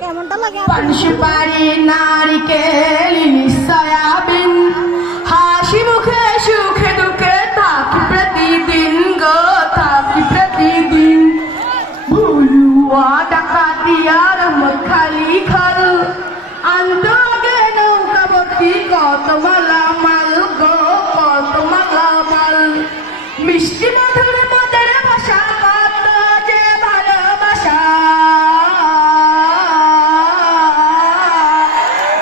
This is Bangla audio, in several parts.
কেমনটা লাগে? সুপারি নারিকেল সয়াবিন হাসি মুখে সুখে দুঃখে থাকি প্রতিদিন গো থাকি প্রতিদিন ভুলুয়া ডাকাতি আর খালি খাল আনতো আগে নৌকা ভর্তি কত মালামাল গো কত মালামাল মিষ্টি মধুর মদের ভাষা কত যে ভালোবাসা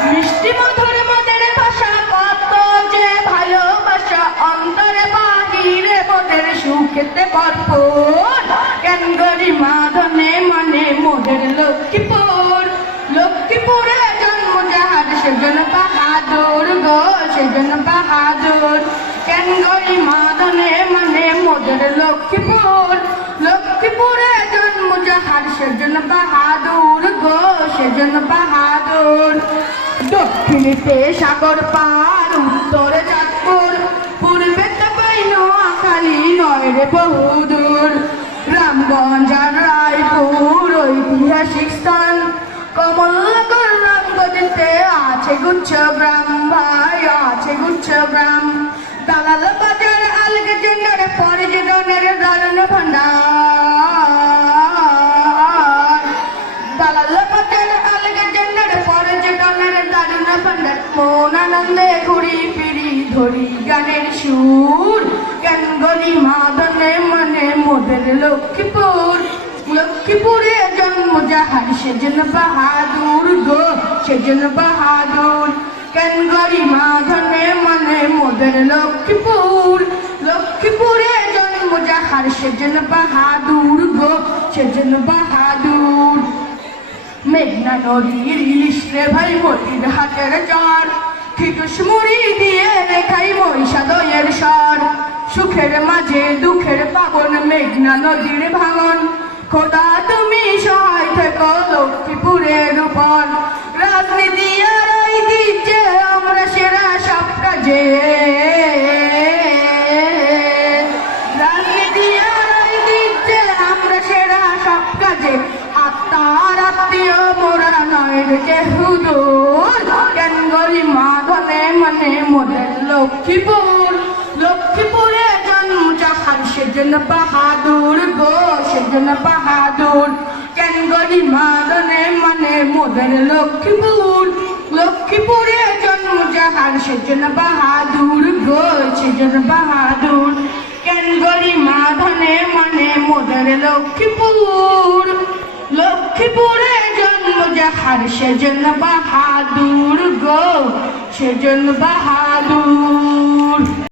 মিষ্টি মধুর মদের ভাষা কত যে ভালোবাসা অন্তরে বাহিরে মোদের সুখেতে ভরপুর কেন গরি মাধনে মনে মোদের লক্ষ্মীপুর লক্ষ্মীপুরে জন্ম যাহার সেজন বাহাদুর গো সেজন বাহাদুর কেন গরি মাধনে মনে মোদের লক্ষ্মীপুর লক্ষ্মীপুরে জন্ম যাহার সেজন বাহাদুর গো সেজন বাহাদুর দক্ষিণেতে সাগর পার উত্তরে চাঁদপুর পূর্বে তো নোয়াখালী নয় রে বহুদূর রামগঞ্জ আর রায়পুর ঐতিহাসিক স্থান কমলনগর রামগঞ্জে আছে গুচ্ছ গ্রাম ভাই আছে গুচ্ছ গ্রাম দালাল বাজার আলেকজান্ডার পর্যটনের দারুণ ভান্ডার দালাল বাজার আলেকজান্ডার পর্যটনের দারুণ ভান্ডার মন আনন্দে ঘুরি ফিরি ধরি গানের সুর কেন গলি মাদনে মনে মোদের লক্ষ্মীপুর লক্ষ্মীপুরে জন্ম যাহার সেজন বাহাদুর গো সেজন বাহাদুর কেন গরি মাধনে মনে মোদের লক্ষ্মীপুর লক্ষ্মীপুরে জন্ম যাহার সেজন বাহাদুর গো সেজন বাহাদুর মেঘনা নদীর ইলিশ রে ভাই মতির হাতের চর খিটুস মুড়ি দিয়ে রেখাই মহিষা দইয়ের স্বর সুখের মাঝে দুঃখের পাবন মেঘনা নদীর ভাঙন খোদা তুমি সহায় থেকো লক্ষ্মীপুরের উপর রাজনীতি আর এই দিচ্ছে আমরা সেরা সব কাজে রাজনীতি আর এই দিচ্ছে আমরা সেরা সব কাজে আত্মার আত্মীয় মোরা নয় রে হুজুর কেন গরি মাধনে মনে মোদের লক্ষ্মীপুর লক্ষ্মীপুরে জন্ম যাহার সেজন বাহাদুর গো সেজন বাহাদুর কেন গরি মাধনে মনে মোদের লক্ষ্মীপুর লক্ষ্মীপুরে জন্ম যাহার সেজন বাহাদুর গো সেজন বাহাদুর কেন গরি মাধনে মনে মোদের লক্ষ্মীপুর লক্ষ্মীপুরে জন্ম যাহার সেজন বাহাদুর গো সেজন বাহাদুর।